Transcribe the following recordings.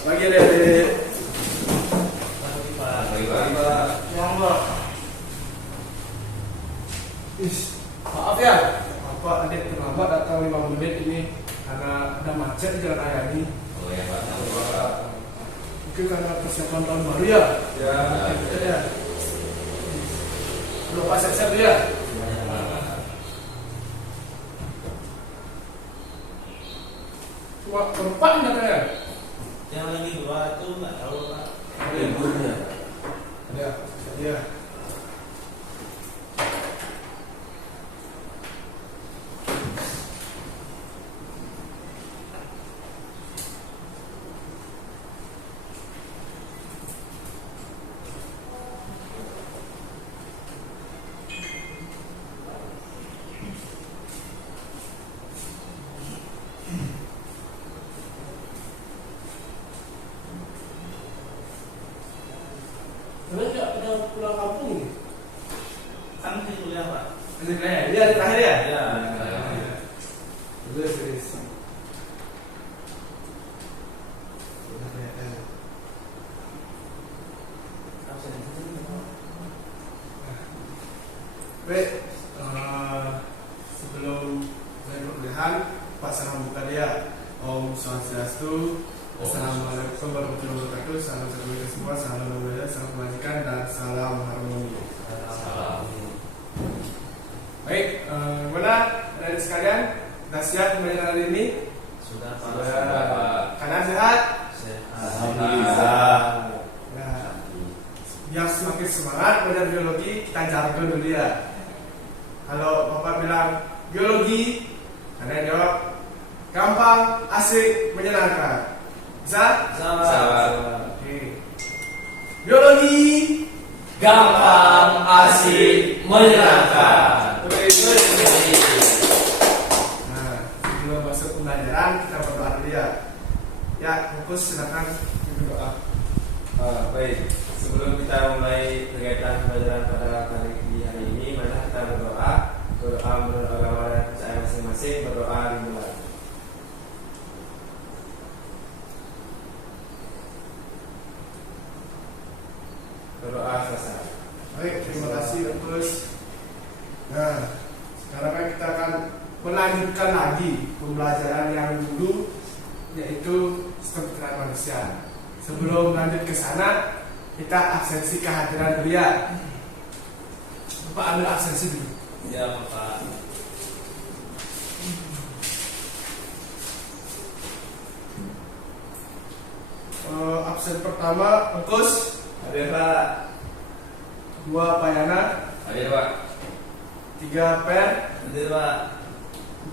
Pagi Dek. Pagi Pak. Yang Pak. Maaf ya, Bapak adik terlambat datang 5 menit ini karena ada macet di jalan raya ini. Oh ya Pak, tahu Pak. Mungkin karena persiapan tahun baru ya. Ya. Ya. Udah Pak siap-siap ya. Cuma berempat ini katanya. Yang lagi dua itu nggak tahu Pak. Liburnya. Ada. Iya. Sebenarnya udah pulang kampung ini. Kan masih kuliah Pak. Iya, di terakhir ya. Ya. Terus serius. Baik, sebelum saya perkuliahan, Pak salam buka dia. Om Swastiastu. Assalamualaikum warahmatullahi wabarakatuh. Salam sejahtera semua, salam budaya, salam kebajikan dan salam harmoni. Salam. Baik, gimana adik sekalian? Sudah siap pembelajaran hari ini? Sudah Pak. Pak. Kalian sehat? Sehat. Alhamdulillah. Ya. Biar semakin semangat belajar biologi, kita jargon dulu ya. Kalau Bapak bilang biologi, kalian jawab gampang, asik, menyenangkan. Bisa? Salam. Oke. Biologi. Gampang, asik, menyenangkan. Nah, sebelum masuk pembelajaran kita berdoa dulu ya. Ya, fokus silakan berdoa. Baik, sebelum kita mulai kegiatan pelajaran pada hari ini, mari kita berdoa. Berdoa menurut agama dan percaya masing-masing. Berdoa dimulai. Berdoa selesai. Baik, terima kasih Fokus. Nah, sekarang kan kita akan melanjutkan lagi pembelajaran yang dulu, yaitu sistem pencernaan manusia. Sebelum lanjut ke sana, kita absensi kehadiran dulu ya. Bapak ambil absensi dulu. Ya Pak. Absen pertama Fokus, Hadir Pak. 2 Payana, Hadir Pak. 3 Per, Hadir Pak.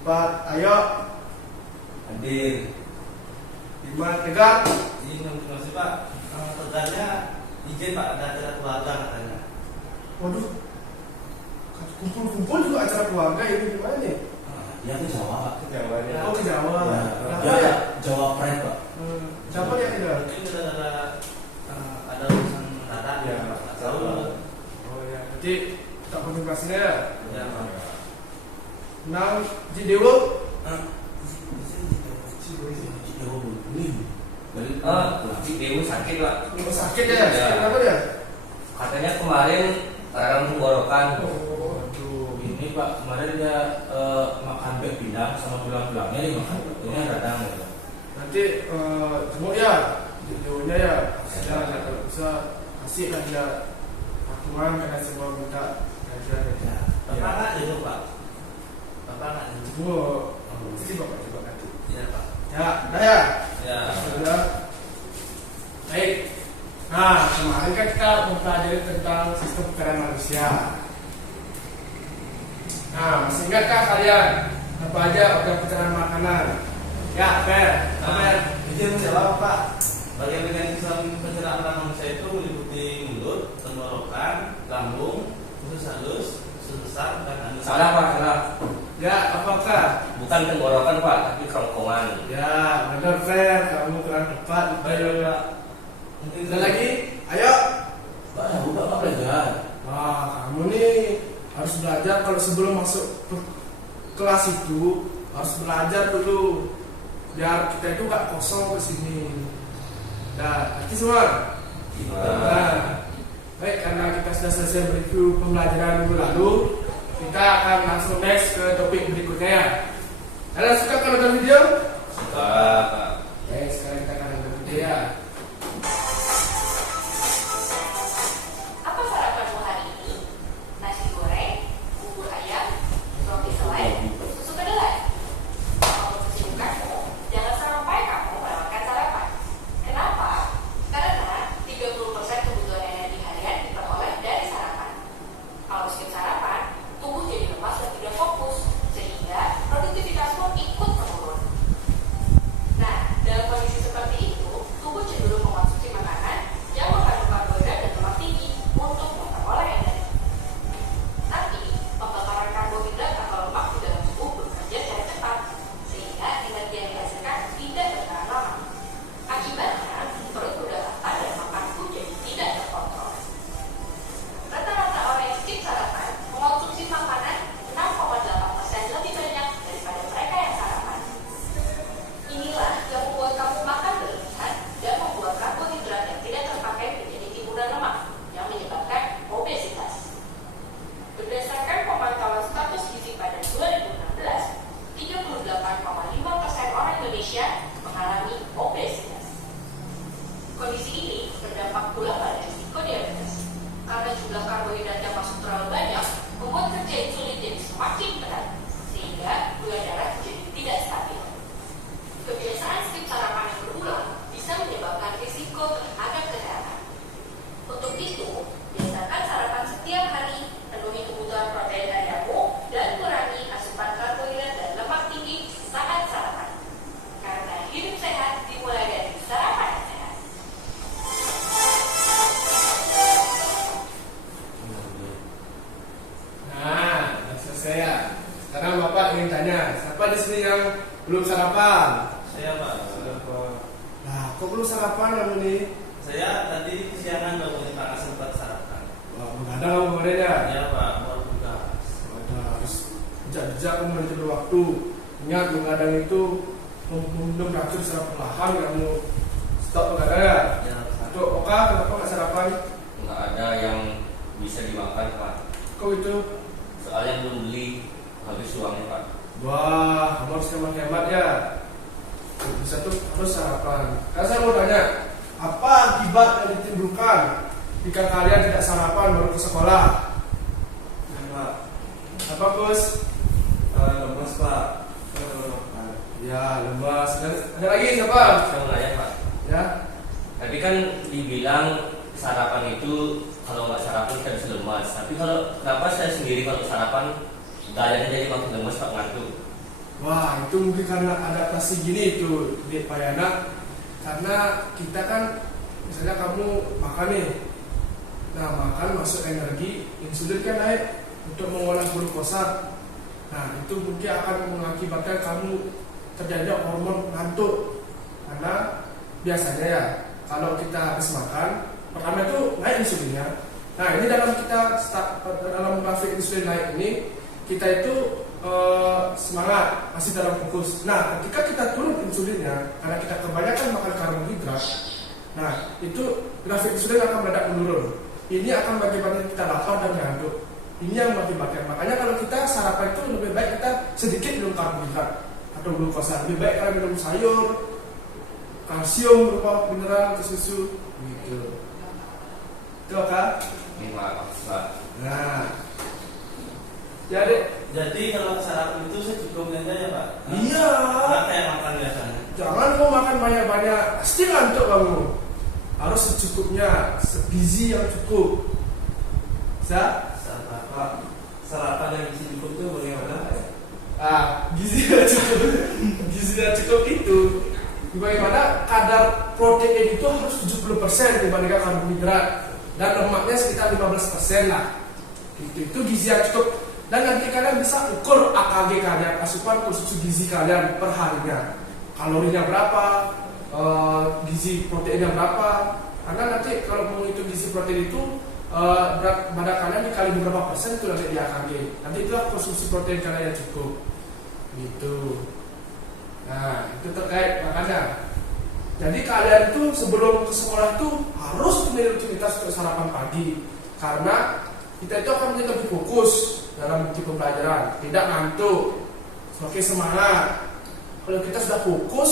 4 Ayo, Hadir. 5 Tegar. Terima kasih Pak. Tegaknya izin Pak, ada acara keluarga katanya. Waduh, kumpul-kumpul juga acara keluarga ini gimana nih? Dia ke Jawa Pak. Jawabannya. Oh, ke Jawa. Ya, Kenapa dia ya? Jawa Pride Pak. Siapa yang tidak? Mungkin gara-gara ada urusan mendadak Ya, ya. Nggak tahu Pak. Oh ya, nanti tak konfirmasinya ya. Ya Pak. Nang Jidewo. Si Dewi sakit Pak. Sakit ya? Sakit apa ya? Katanya kemarin radang tenggorokan. Oh, aduh. Ini Pak, kemarin dia makan bek pinang sama tulang-tulangnya dimakan. Ini radang gitu. Nanti jemput ya, Jidewonya ya. Ya, kalau bisa kasih kan dia patungan karena semua minta kajian ya. Bapak nggak jemput Pak. Bapak nggak jemput. Jemput. Pasti bapak coba nanti. Iya Pak. Ya, udah ya. Ya. Sudah. Baik. Nah, kemarin kan kita mempelajari tentang sistem pencernaan manusia. Nah, masih ingatkah kalian apa aja organ pencernaan makanan? Ya, Per. Per. Izin jawab Pak. Bagian mekanisme pencernaan manusia itu meliputi mulut, tenggorokan, lambung, usus halus, usus besar, dan anus. Salah Pak, salah. Ya, apakah? Bukan tenggorokan Pak, tapi kerongkongan. Ya, benar Per. Kamu kurang tepat. Baik Pak. Mungkin Ada lagi? Ayo. Pak, tahu Pak, Pak belajar. Wah, kamu nih harus belajar kalau sebelum masuk kelas itu harus belajar dulu biar kita itu gak kosong ke sini. Nah, nanti semua. Nah, baik, karena kita sudah selesai review pembelajaran minggu lalu, kita akan langsung next ke topik berikutnya ya. Kalian suka kalau nonton video? Suka. Baik, sekarang kita akan nonton video ya. Apa sarapanmu hari ini? Nasi goreng, bubur ayam, roti selai, susu kedelai. Kalau kesibukanmu, jangan sampai kamu melewatkan sarapan. Kenapa? Karena 30% kebutuhan energi harian diperoleh dari sarapan. Kalau skip sarapan, tubuh jadi lemas dan tidak fokus, sehingga produktivitas pun ikut menurun. Nah, dalam kondisi seperti itu, tubuh cenderung mengkonsumsi makanan yang mengandung karbohidrat dan lemak tinggi untuk memperoleh energi. Tapi, pembakaran karbohidrat atau lemak di dalam tubuh bekerja secara cepat, sehingga energi yang dihasilkan tidak bertahan lama. Akibatnya, perut mudah lapar dan makan pun jadi tidak terkontrol. Rata-rata orang yang skip sarapan mengonsumsi makanan 6,8% lebih banyak daripada mereka yang sarapan. Inilah yang membuat kamu makan berlebihan dan membuat karbohidrat yang tidak terpakai menjadi timbunan lemak yang menyebabkan obesitas. Berdasarkan pemantauan status gizi pada 2016, 38,5% orang Indonesia mengalami obesitas. Kondisi ini berdampak pula pada risiko diabetes. Karena jumlah karbohidrat yang masuk terlalu banyak, membuat kerja insulin jadi semakin berat, sehingga gula darah jadi tidak stabil. Kebiasaan skip sarapan yang berulang bisa menyebabkan risiko terhadap kesehatan. Untuk itu, biasakan sarapan setiap hari, penuhi kebutuhan protein harianmu, dan kurangi asupan karbohidrat dan lemak tinggi saat sarapan. Karena hidup sehat dimulai dari sarapan yang sehat. Nah, sudah selesai ya. Sekarang Bapak ingin tanya, siapa di sini yang belum sarapan? Saya Pak. Nah, kok belum sarapan kamu nih? Saya tadi kesiangan bangun Pak, sempat sarapan. Wah, begadang kamu kemarin ya? Ya Pak, mau buka. Ada harus bijak-bijak kamu menentukan waktu. Ingat, begadang itu minum racun secara perlahan, kamu stop begadang ya? Ya Pak. Untuk Oka, kenapa nggak sarapan? Nggak ada yang bisa dimakan Pak. Kok itu? Soalnya belum beli, habis uangnya Pak. Wah, kamu harus hemat-hemat ya. Bisa tuh harus sarapan. Karena saya mau tanya, apa akibat yang ditimbulkan jika kalian tidak sarapan baru ke sekolah? Ya, Pak. Apa Gus? Lemas, Pak. Ya, lemas. Dan ada lagi siapa? Saya mau nanya Pak. Ya, Tadi kan dibilang sarapan itu kalau nggak sarapan kita bisa lemas. Tapi kenapa saya sendiri kalau sarapan badannya jadi makin lemas Pak, ngantuk? wah itu mungkin karena adaptasi gini itu di Pak Yana. Karena kita kan, misalnya kamu makan nih, nah makan masuk energi, insulin kan naik untuk mengolah glukosa. Nah itu mungkin akan mengakibatkan kamu terjadi hormon ngantuk. Karena biasanya ya kalau kita habis makan, pertama itu naik insulinnya. Nah ini dalam dalam grafik insulin naik ini, kita itu semangat, masih dalam fokus. Nah ketika kita turun insulinnya, karena kita kebanyakan makan karbohidrat, nah itu grafik insulin akan mendadak menurun. Ini akan mengakibatkan kita lapar dan ngantuk. Ini yang mengakibatkan. Makanya kalau kita sarapan itu lebih baik kita sedikit minum karbohidrat atau glukosa. Lebih baik kalau minum sayur, kalsium berupa mineral atau susu gitu. Itu kan? Ini Pak. Nah, Jadi kalau sarapan itu secukupnya ya Pak? iya. Nggak kayak makan biasanya. Jangan mau makan banyak-banyak, pasti ngantuk kamu. Harus secukupnya, gizi yang cukup. Bisa? Sarapan yang gizi cukup itu bagaimana? Gizi yang cukup. Gizi yang cukup itu bagaimana kadar protein itu harus 70% dibandingkan karbohidrat dan lemaknya sekitar 15% lah. Itu gizi yang cukup. Dan nanti kalian bisa ukur AKG kalian, asupan konsumsi gizi kalian per harinya. Kalorinya berapa, gizi proteinnya berapa. Karena nanti kalau mau itu gizi protein itu berat badan kalian dikali beberapa persen itu nanti di AKG. Nanti itu konsumsi protein kalian yang cukup. Gitu. Nah, itu terkait makanya. Jadi kalian tuh sebelum ke sekolah tuh harus punya rutinitas untuk sarapan pagi, karena kita itu akan menjadi lebih fokus dalam mengikuti pembelajaran, tidak ngantuk, semakin semangat. Kalau kita sudah fokus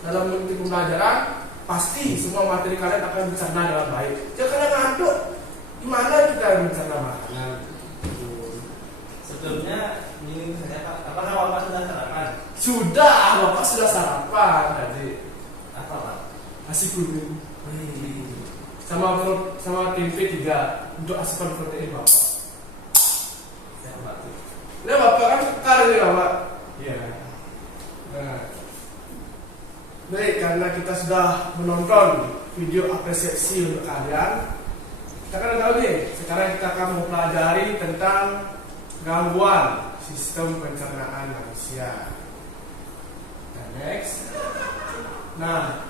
dalam mengikuti pembelajaran, pasti semua materi kalian akan dicerna dengan baik. Jika kalian ngantuk, gimana kita mencerna makanan? Sebelumnya ini saja Pak, apakah Bapak sudah sarapan? Sudah, Bapak sudah sarapan tadi. Apa Pak? Nasi kuning sama tempe 3 untuk asupan protein Bapak. Saya Pak. Lihat Bapak kan kekar ini Bapak. Iya. Nah, baik, karena kita sudah menonton video apresiasi untuk kalian, kita kan tahu nih, sekarang kita akan mempelajari tentang gangguan sistem pencernaan manusia. Dan next. Nah,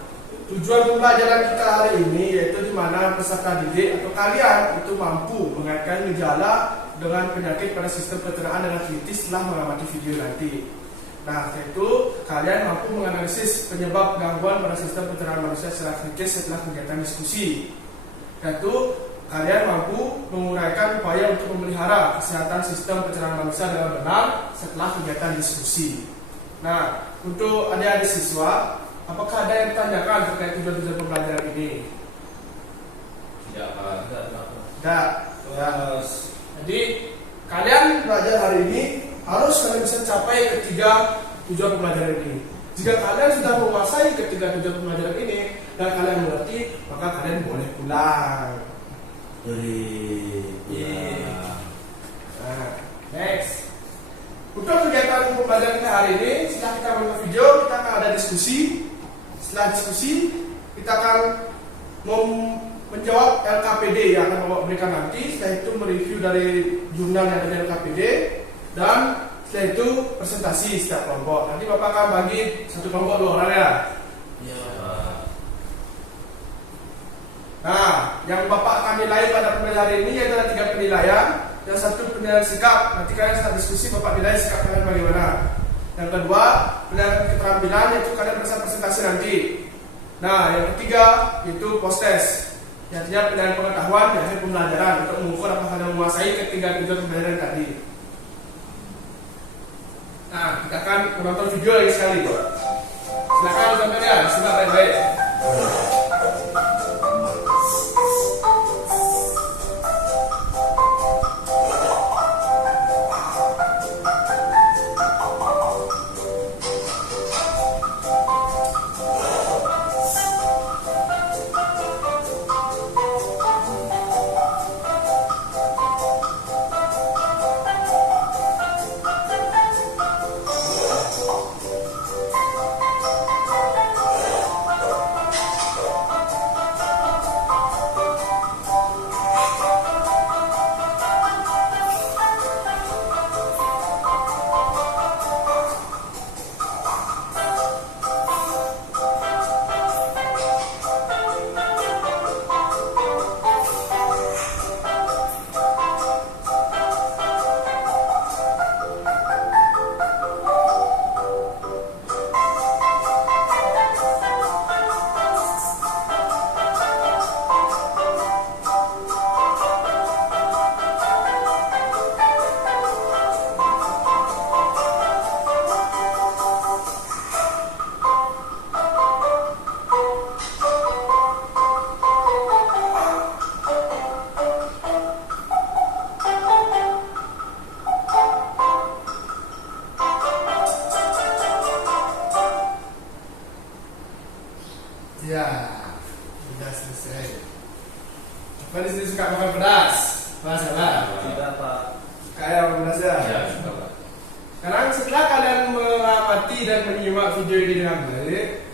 tujuan pembelajaran kita hari ini yaitu di mana peserta didik atau kalian itu mampu mengaitkan gejala dengan penyakit pada sistem pencernaan dengan teliti setelah mengamati video nanti. Nah, yaitu kalian mampu menganalisis penyebab gangguan pada sistem pencernaan manusia secara kritis setelah kegiatan diskusi. Yaitu kalian mampu menguraikan upaya untuk memelihara kesehatan sistem pencernaan manusia dengan benar setelah kegiatan diskusi. Nah, untuk adik-adik siswa, apakah ada yang ditanyakan terkait tujuan-tujuan pembelajaran ini? Tidak, Pak. Tidak. Ya. Jadi kalian belajar hari ini harus kalian bisa capai ketiga tujuan pembelajaran ini. Jika kalian sudah menguasai ketiga tujuan pembelajaran ini dan kalian mengerti, maka kalian boleh pulang. Nah, next. Untuk kegiatan pembelajaran kita hari ini, setelah kita menonton video, kita akan ada diskusi. Setelah diskusi, kita akan menjawab LKPD yang akan Bapak berikan nanti. Setelah itu mereview dari jurnal yang ada di LKPD, dan setelah itu presentasi setiap kelompok. Nanti Bapak akan bagi satu kelompok 2 orang ya. Iya. Nah, yang Bapak akan nilai pada pembelajaran ini yaitu ada 3 penilaian. Yang satu penilaian sikap. Nanti kalian setelah diskusi Bapak nilai sikap kalian bagaimana. Yang kedua, penilaian keterampilan, yaitu kalian bisa presentasi nanti. Nah, yang ketiga itu post test, artinya penilaian pengetahuan di akhir pembelajaran untuk mengukur apakah kalian menguasai ketiga tujuan pembelajaran tadi. Nah, kita akan menonton video lagi sekali. Silakan tonton ya, simak baik-baik. Ya, sudah selesai. Apa di sini suka makan pedas? Masalah. Tidak Pak. Kayak makan pedas ya. Ya, suka, Pak. Sekarang setelah kalian mengamati dan menyimak video ini dengan baik,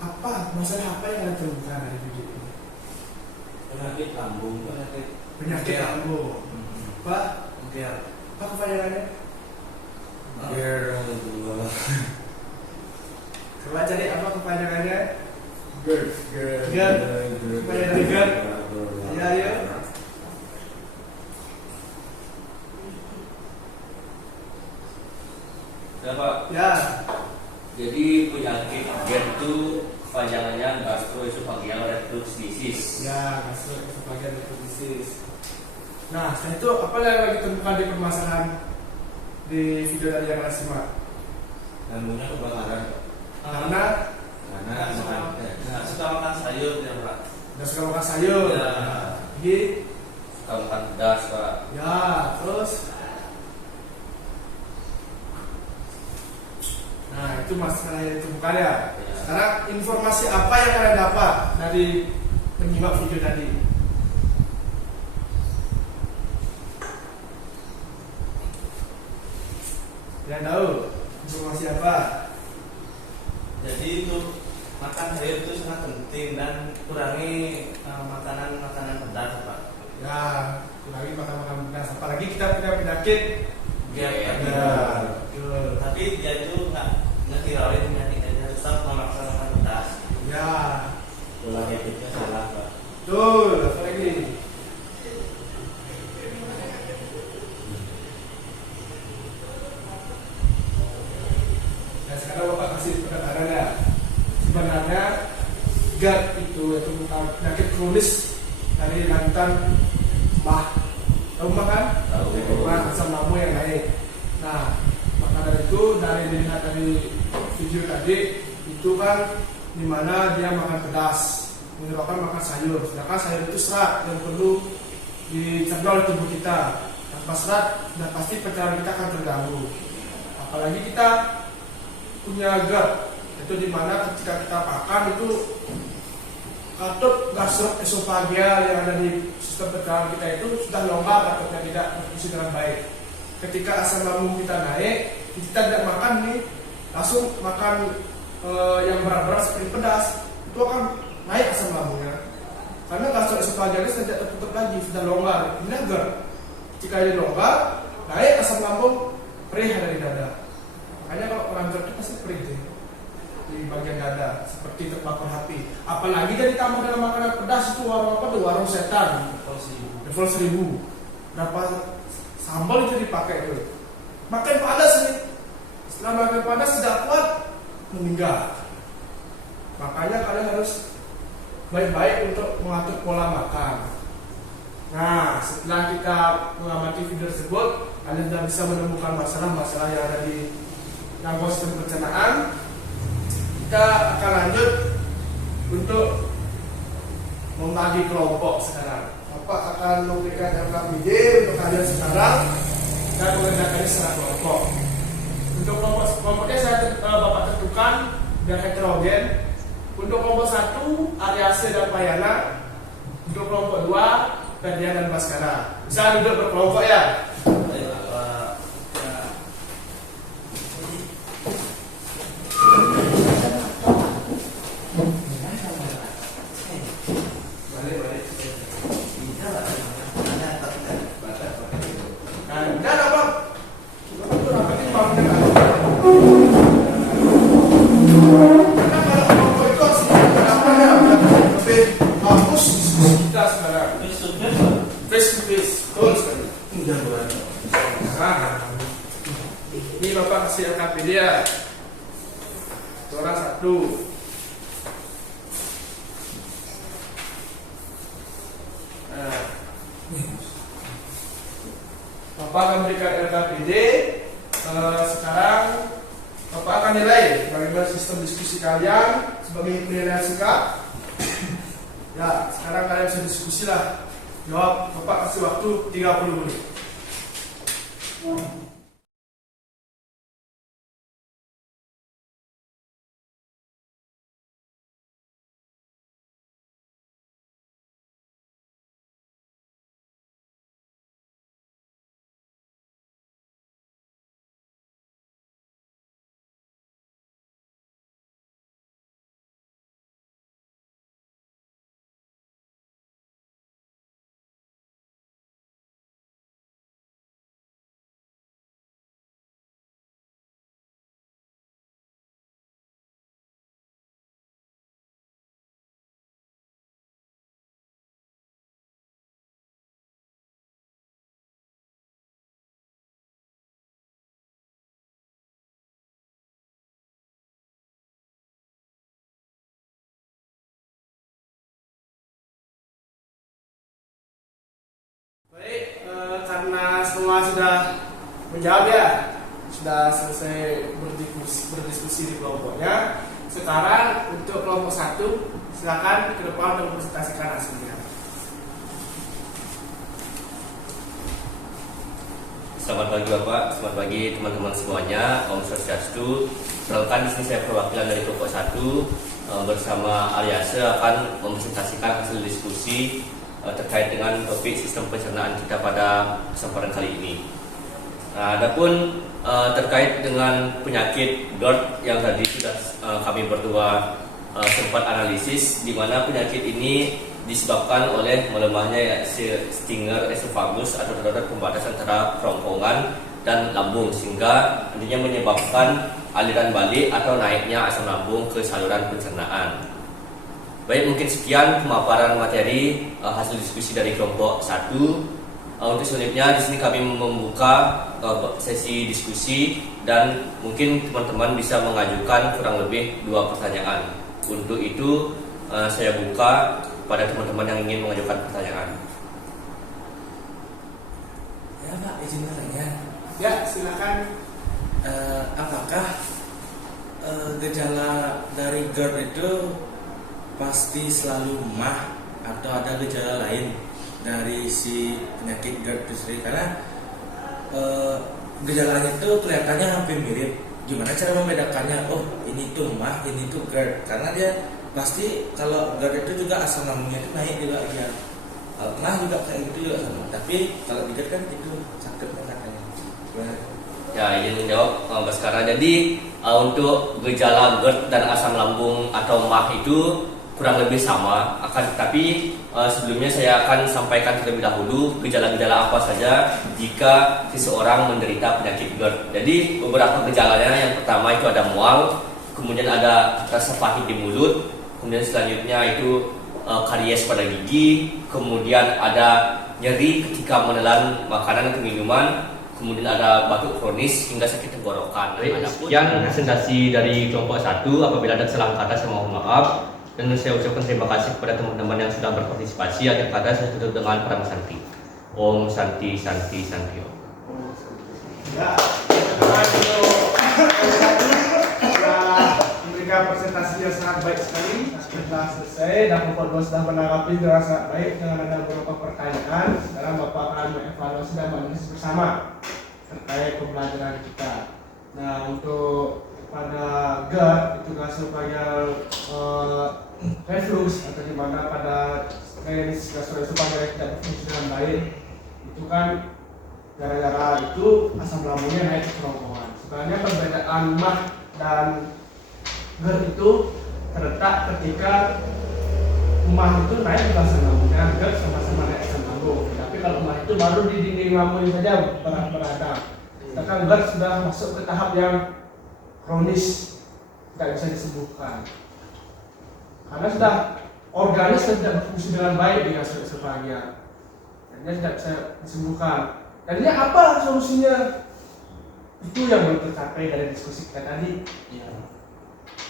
apa masalah apa yang kalian temukan dari video ini? Penyakit lambung. Penyakit lambung. Pak, apa kepanjangannya? Coba cari apa kepanjangannya? GERD. Kepanjangan GERD. Ya, ya. Ya, Pak. Ya. Jadi penyakit GERD itu kepanjangannya gastroesophageal reflux disease. Ya, gastroesophageal reflux disease. Nah, setelah itu apa yang lagi temukan di permasalahan di video tadi yang kalian simak? Lambungnya kebakaran. Karena nggak suka makan sayur ya Pak. nggak suka makan sayur. Ya. Lagi, Suka makan pedas, Pak. ya, terus. Nah, itu masalah yang ditemukan ya. Ya. Sekarang informasi apa yang kalian dapat dari menyimak video tadi? Kalian tahu informasi apa? Jadi untuk makan sayur itu sangat penting dan kurangi makanan pedas Pak. Ya, kurangi makan pedas. Apalagi kita punya penyakit. Biar Ya, Ya, betul. tapi dia itu nggak hirauin penyakit dia tetap memaksa makan pedas. Ya, Pola hidupnya salah, Pak. betul. Apa lagi? Nah, sekarang Bapak kasih penekanan ya. Sebenarnya GERD itu bukan penyakit kronis dari lanjutan mah. Tahu mah kan? Tahu. Mah asam lambung yang naik. Nah, maka dari itu dari dilihat dari video tadi itu kan dimana dia makan pedas, menyebabkan makan sayur. Sedangkan sayur itu serat yang perlu dicerna oleh tubuh kita. Tanpa serat, sudah pasti pencernaan kita akan terganggu. Apalagi kita punya GERD, itu dimana ketika kita makan itu katup gastroesophageal yang ada di sistem pencernaan kita itu sudah longgar, katupnya tidak berfungsi dengan baik. Ketika asam lambung kita naik, kita tidak makan nih, langsung makan yang berat-berat seperti pedas, itu akan naik asam lambungnya. Karena gastroesophageal ini tidak tertutup lagi, sudah longgar. Ini GERD. Jika ini longgar, naik asam lambung, perih dari dada. Makanya kalau orang GERD itu pasti perih deh di bagian dada, seperti terbakar api. Apalagi dari tambah dengan makanan pedas itu warung apa tuh? Warung setan, level 1000. Berapa sambal itu dipakai itu? Makan panas nih. Setelah makan panas tidak kuat, meninggal. Makanya kalian harus baik-baik untuk mengatur pola makan. Nah, setelah kita mengamati video tersebut, kalian sudah bisa menemukan masalah-masalah yang ada di gangguan sistem pencernaan. Kita akan lanjut untuk membagi kelompok sekarang. Bapak akan memberikan RKPD untuk kalian sekarang dan mengerjakannya secara kelompok. Untuk kelompoknya Bapak tentukan biar heterogen. Untuk kelompok 1, Ariase dan Payana. Untuk kelompok 2, Ferdian dan Baskara. Bisa duduk berkelompok ya. Baik, Pak. Ya. Balik. Tidak lah. Hanya tak batas pakai itu. Nah, udah lah Bang. Bapak tuh rapatin bangunnya kan. Karena kalau kelompok itu harus apa ya, lebih bagus diskusi kita sekarang. Face to face, betul sekali. Udah buat. Nah, ini Bapak kasih RKPD ya. Suara 1. Nah, Bapak akan berikan RKPD. Sekarang Bapak akan nilai bagaimana sistem diskusi kalian sebagai penilaian sikap. Ya, sekarang kalian bisa diskusi lah. Jawab, Bapak kasih waktu 30 menit. sudah selesai berdiskusi di kelompoknya. Sekarang untuk kelompok 1, silakan ke depan untuk mempresentasikan hasilnya. Selamat pagi Bapak, selamat pagi teman-teman semuanya. Om Swastiastu. Perkenalkan di sini saya perwakilan dari kelompok 1 bersama Aryase akan mempresentasikan hasil diskusi terkait dengan topik sistem pencernaan kita pada kesempatan kali ini. Nah, adapun terkait dengan penyakit GERD yang tadi sudah kami berdua sempat analisis, di mana penyakit ini disebabkan oleh melemahnya stinger esophagus atau roda pembatas antara kerongkongan dan lambung, sehingga nantinya menyebabkan aliran balik atau naiknya asam lambung ke saluran pencernaan. Baik, mungkin sekian pemaparan materi hasil diskusi dari kelompok 1. Untuk selanjutnya di sini kami membuka sesi diskusi dan mungkin teman-teman bisa mengajukan kurang lebih 2 pertanyaan. Untuk itu saya buka pada teman-teman yang ingin mengajukan pertanyaan. Ya Pak, izin bertanya. Ya, silakan. Apakah gejala dari GERD itu pasti selalu mah atau ada gejala lain dari si penyakit GERD itu sendiri? Karena gejalanya itu kelihatannya hampir mirip. Gimana cara membedakannya? Oh, ini tuh mah, ini tuh GERD. Karena dia pasti kalau GERD itu juga asam lambungnya itu naik juga ya. Mah juga kayak gitu juga sama. Tapi kalau di GERD kan itu sakit katanya. Ya, izin menjawab Mbak Skara. Jadi untuk gejala GERD dan asam lambung atau MAH itu kurang lebih sama. Tapi sebelumnya saya akan sampaikan terlebih dahulu gejala-gejala apa saja jika seseorang menderita penyakit GERD. Jadi beberapa gejalanya, yang pertama itu ada mual, kemudian ada rasa pahit di mulut, kemudian selanjutnya itu karies pada gigi, kemudian ada nyeri ketika menelan makanan atau minuman, kemudian ada batuk kronis hingga sakit tenggorokan. Sekian presentasi dari kelompok 1. Apabila ada kesalahan kata saya mohon maaf, dan saya ucapkan terima kasih kepada teman-teman yang sudah berpartisipasi. Akhir kata saya tutup dengan Pram Santi. Om Santi Santi Santi Om. Ya, terima kasih sudah memberikan presentasi yang sangat baik sekali. Setelah selesai dan kelompok 2 sudah menanggapi dengan sangat baik dengan ada beberapa pertanyaan. Sekarang Bapak akan mengevaluasi dan menganalisis bersama terkait pembelajaran kita. Nah, untuk pada GERD itu sebagai reflux atau di mana pada klinis gastroesophageal tidak berfungsi dengan baik, itu kan gara-gara itu asam lambungnya naik ke kerongkongan. Sebenarnya perbedaan MAH dan GERD itu terletak ketika MAH itu naik ke asam lambungnya, GERD sama-sama naik asam lambung. Tapi kalau MAH itu baru di dinding lambung saja berada. Sedangkan GERD sudah masuk ke tahap yang kronis, tidak bisa disembuhkan. Karena sudah organnya tidak berfungsi dengan baik di gastroesophageal, dan dia tidak bisa disembuhkan. Dan ini apa solusinya? Itu yang belum tercapai dari diskusi kita tadi. Ya.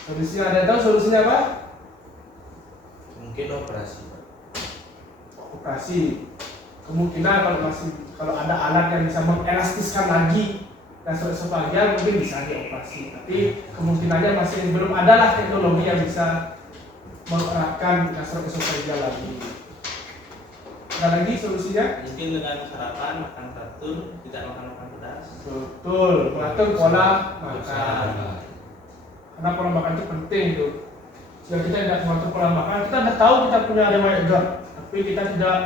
Solusinya, ada yang tahu solusinya apa? Mungkin operasi. Operasi. Kemungkinan kalau ada alat yang bisa mengelastiskan lagi gastroesophageal mungkin bisa dioperasi. Tapi kemungkinannya masih belum ada lah teknologi yang bisa mengeratkan gastroesophageal lagi. Ada lagi solusinya? Mungkin dengan sarapan makan teratur, tidak makan pedas. Betul, mengatur pola makan. Karena pola makan itu penting tuh. Jika kita tidak mengatur pola makan, kita sudah tahu kita punya riwayat GERD, tapi kita tidak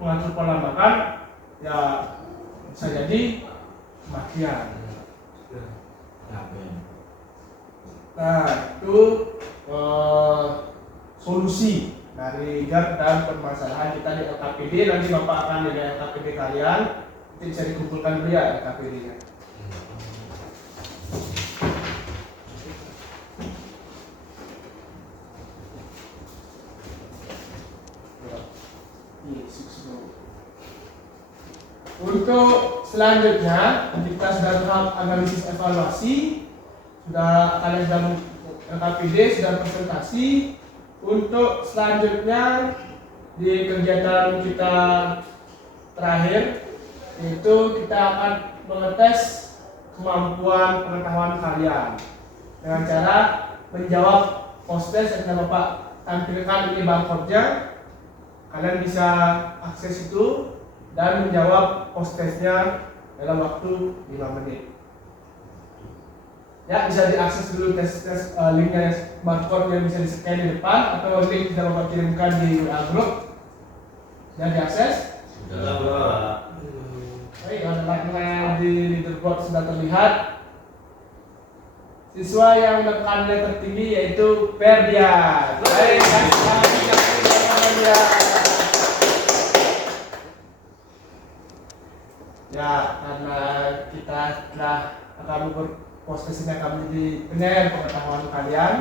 mengatur pola makan, ya bisa jadi kematian. Nah, itu solusi dari GERD dan permasalahan kita di LKPD. Nanti Bapak akan di LKPD kalian, nanti bisa dikumpulkan dulu ya LKPD-nya. Untuk selanjutnya kita sudah tahap analisis evaluasi, kalian sudah LKPD, sudah presentasi. Untuk selanjutnya di kegiatan kita terakhir, yaitu kita akan mengetes kemampuan pengetahuan kalian dengan cara menjawab post-test yang sudah Bapak tampilkan ini barcode-nya. Kalian bisa akses itu dan menjawab post-testnya dalam waktu 5 menit. Ya, bisa diakses dulu tes linknya, barcode yang bisa di-scan di depan, atau link yang Bapak kirimkan di WA group. Sudah diakses? Sudah, Pak. Baik, anak-anak di leaderboard sudah terlihat. Siswa yang mendapatkan nilai tertinggi yaitu Ferdian. Baik, ya, karena kita telah akan berposisinya kami di penilaian pengetahuan kalian.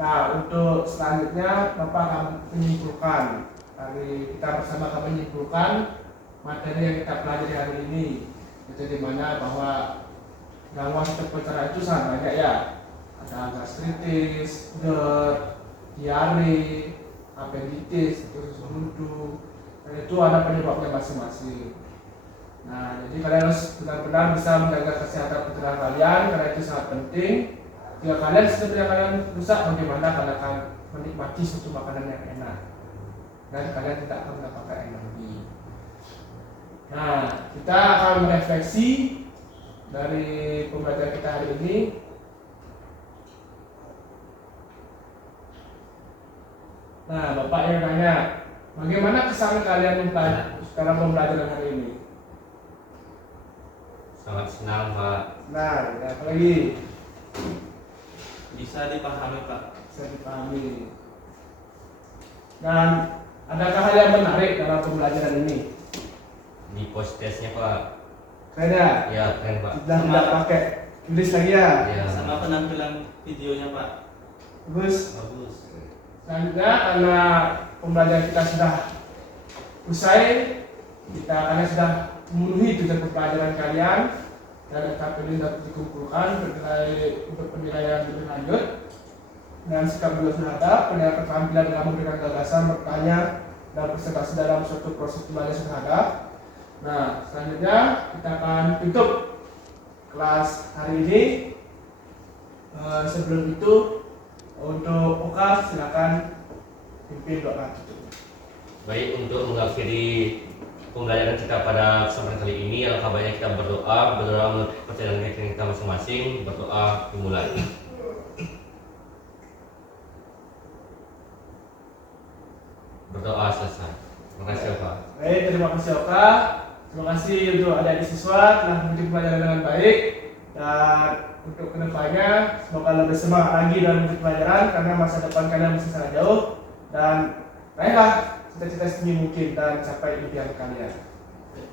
Nah, untuk selanjutnya Bapak akan menyimpulkan. Kita bersama akan menyimpulkan materi yang kita pelajari hari ini. Itu dimana bahwa gangguan sistem pencernaan itu sangat banyak ya. Ada gastritis, GERD, diare, appendicitis, usus buntu, dan itu ada penyebabnya masing-masing. Nah, jadi kalian harus benar-benar bisa menjaga kesehatan pencernaan kalian, karena itu sangat penting. Jika kalian sebenarnya kalian rusak, bagaimana kalian akan menikmati suatu makanan yang enak dan kalian tidak akan mendapatkan energi. Nah, kita akan merefleksi dari pembelajaran kita hari ini. Nah, Bapak yang tanya, bagaimana kesan kalian sekarang pembelajaran hari ini? Sangat senang, Pak. Nah, apa lagi? Bisa dipahami, Pak. Bisa dipahami. Dan adakah hal yang menarik dalam pembelajaran ini? Di post testnya, Pak. Keren ya? Ya, keren, Pak. Sudah tidak pakai tulis lagi ya? Ya. Sama penampilan videonya, Pak. Bagus. Bagus. Selanjutnya, karena pembelajaran kita sudah usai, kalian sudah memenuhi tujuan pembelajaran kalian, dan KPI dapat dikumpulkan untuk penilaian lebih lanjut. Dan sikap juga sudah ada, penilaian keterampilan dalam memberikan gagasan, bertanya, dan presentasi dalam suatu proses pembelajaran sudah ada. Nah, selanjutnya kita akan tutup kelas hari ini. Sebelum itu, untuk Oka silakan pimpin doa tutup. Baik, untuk mengakhiri pembelajaran kita pada kesempatan kali ini, alangkah baiknya kita berdoa menurut percayaan kita masing-masing. Berdoa dimulai. Berdoa selesai. Terima kasih, Pak. Baik, terima kasih Oka. Terima kasih untuk adik-adik siswa telah mengikuti pelajaran dengan baik, dan untuk kedepannya semoga lebih semangat lagi dalam mengikuti pelajaran, karena masa depan kalian masih sangat jauh, dan baiklah cita-cita setinggi mungkin dan capai impian kalian.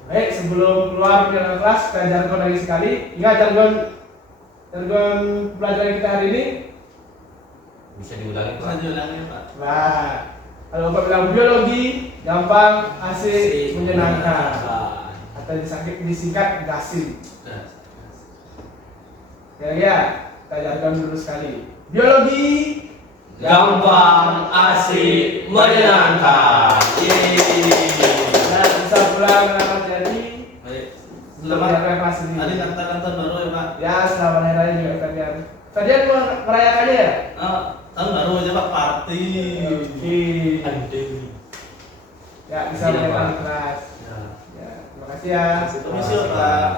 Baik, sebelum keluar dari kelas, kita jargon lagi sekali. Ingat jargon pelajaran kita hari ini? Bisa diulangi, Pak? Bisa diulangi, Pak. Nah, kalau Bapak bilang biologi, gampang, asik, menyenangkan, atau disingkat GASI. Ya, kita jargon dulu sekali. Biologi gampang, asik, menyenangkan. Nah, bisa pulang selamat jadi. Baik. Selamat hari kelas ini. Hari kantor baru ya, Pak. Ya, selamat hari raya juga kalian. Kalian mau merayakannya ya? Tahun baru aja, Pak, party. Ya, bisa Iya, merayakan Pak. di kelas. Ya. Ya, terima kasih ya. Permisi, Pak.